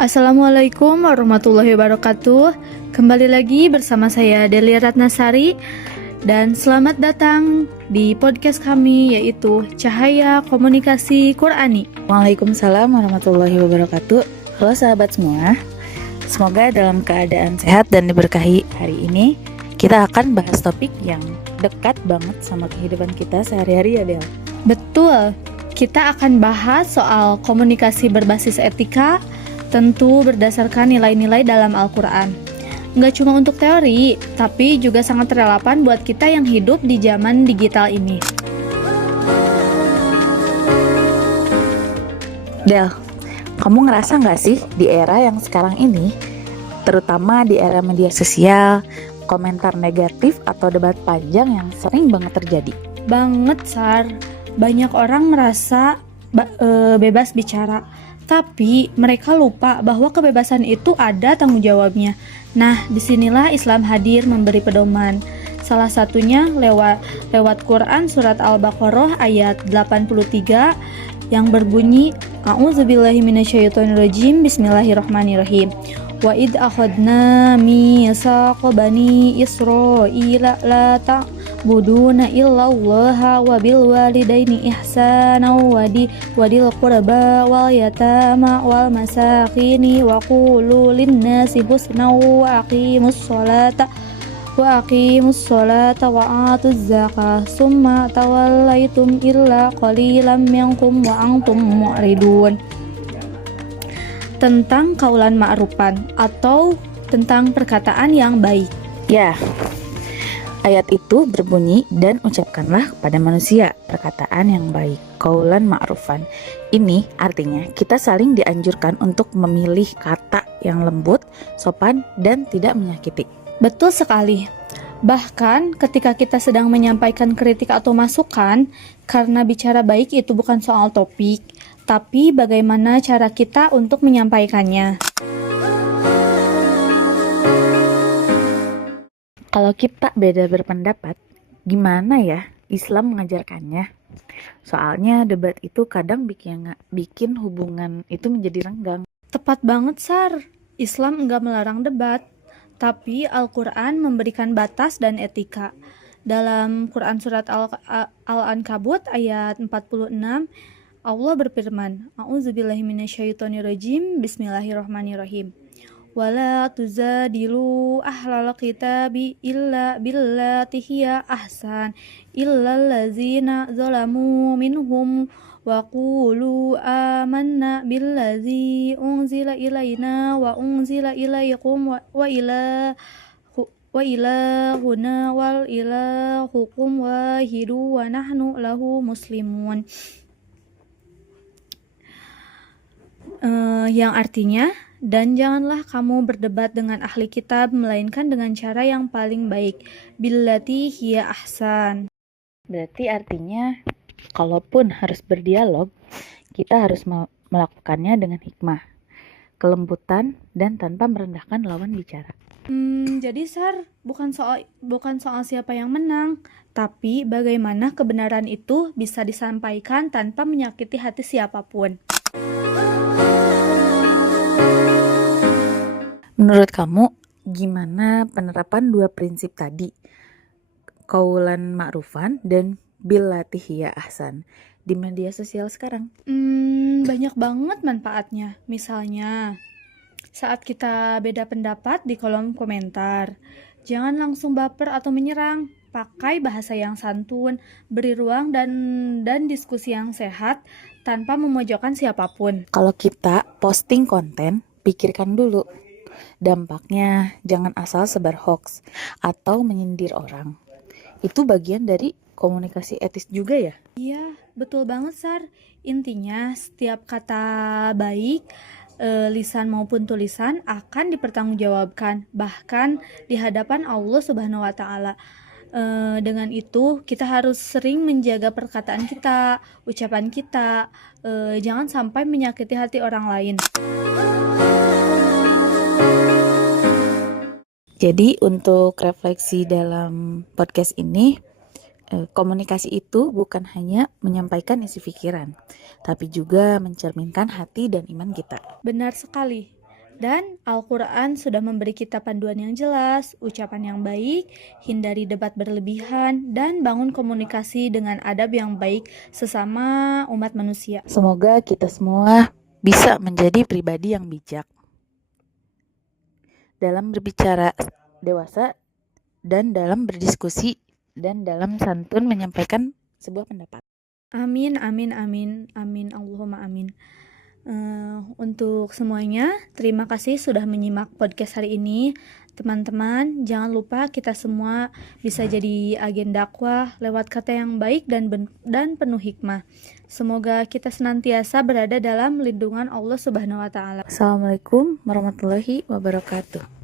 Assalamualaikum warahmatullahi wabarakatuh. Kembali lagi bersama saya Delia Ratnasari dan selamat datang di podcast kami yaitu Cahaya Komunikasi Qur'ani. Waalaikumsalam warahmatullahi wabarakatuh. Halo sahabat semua, semoga dalam keadaan sehat dan diberkahi. Hari ini kita akan bahas topik yang dekat banget sama kehidupan kita sehari-hari ya Del. Betul, kita akan bahas soal komunikasi berbasis etika, tentu berdasarkan nilai-nilai dalam Al-Quran. Nggak cuma untuk teori, tapi juga sangat relevan buat kita yang hidup di zaman digital ini. Del, kamu ngerasa nggak sih di era yang sekarang ini, terutama di era media sosial, komentar negatif atau debat panjang yang sering banget terjadi? Banget, Sar. Banyak orang merasa bebas bicara, tapi mereka lupa bahwa kebebasan itu ada tanggung jawabnya. Nah, disinilah Islam hadir memberi pedoman. Salah satunya lewat Quran surat Al-Baqarah ayat 83 yang berbunyi A'udzubillahi minasyaitonirrajim Bismillahirrahmanirrahim. Wa id akhadna mitsaqa bani Israila la ta'buduna illallaha wa bil walidaini ihsana wa dil qurba wal yatama wal masakini wa qulu lin-nasi husna wa aqimus salata wa atuz zakah summa tawallaitum illa qalilan minkum wa antum mu'ridun. Tentang kaulan ma'rufan atau tentang perkataan yang baik. Ya, ayat itu berbunyi, dan ucapkanlah kepada manusia perkataan yang baik, qaulan ma'rufan. Ini artinya kita saling dianjurkan untuk memilih kata yang lembut, sopan, dan tidak menyakiti. Betul sekali. Bahkan ketika kita sedang menyampaikan kritik atau masukan, karena bicara baik itu bukan soal topik, tapi bagaimana cara kita untuk menyampaikannya. Kalau kita beda berpendapat, gimana ya Islam mengajarkannya? Soalnya debat itu kadang bikin hubungan itu menjadi renggang. Tepat banget, Sar. Islam enggak melarang debat, tapi Al-Quran memberikan batas dan etika. Dalam Quran surat Al-Ankabut ayat 46, Allah berfirman, A'udzubillahi minasyaitonirrajim, Bismillahirrahmanirrahim. Wala tuzadilu ahlal kitabi illa billati hiya ahsan illal ladzina zalamu minhum wa qulu amanna billazi unzila ilaina wa unzila ilaikum wa ilahuna wal ilahukum wahidu wa nahnu lahu muslimun. Yang artinya, dan janganlah kamu berdebat dengan ahli kitab melainkan dengan cara yang paling baik, billati hiya ahsan. Berarti artinya kalaupun harus berdialog, kita harus melakukannya dengan hikmah, kelembutan, dan tanpa merendahkan lawan bicara. Jadi Sar, bukan soal siapa yang menang, tapi bagaimana kebenaran itu bisa disampaikan tanpa menyakiti hati siapapun. Menurut kamu, gimana penerapan dua prinsip tadi, qaulan ma'rufan dan billati hiya ahsan, di media sosial sekarang? Banyak banget manfaatnya. Misalnya, saat kita beda pendapat di kolom komentar, jangan langsung baper atau menyerang. Pakai bahasa yang santun, beri ruang dan diskusi yang sehat tanpa memojokkan siapapun. Kalau kita posting konten, pikirkan dulu dampaknya, jangan asal sebar hoax atau menyindir orang. Itu bagian dari komunikasi etis juga ya? Iya, betul banget Sar. Intinya setiap kata baik, lisan maupun tulisan akan dipertanggungjawabkan, bahkan di hadapan Allah Subhanahu wa Ta'ala. Dengan itu kita harus sering menjaga perkataan kita, ucapan kita, jangan sampai menyakiti hati orang lain. Jadi untuk refleksi dalam podcast ini, komunikasi itu bukan hanya menyampaikan isi pikiran, tapi juga mencerminkan hati dan iman kita. Benar sekali. Dan Al-Quran sudah memberi kita panduan yang jelas, ucapan yang baik, hindari debat berlebihan, dan bangun komunikasi dengan adab yang baik sesama umat manusia. Semoga kita semua bisa menjadi pribadi yang bijak dalam berbicara dewasa dan dalam berdiskusi dan dalam santun menyampaikan sebuah pendapat. Amin, amin, amin, amin, Allahumma amin. Untuk semuanya, terima kasih sudah menyimak podcast hari ini. Teman-teman, jangan lupa kita semua bisa jadi agen dakwah lewat kata yang baik dan penuh hikmah. Semoga kita senantiasa berada dalam lindungan Allah Subhanahu wa taala. Assalamualaikum warahmatullahi wabarakatuh.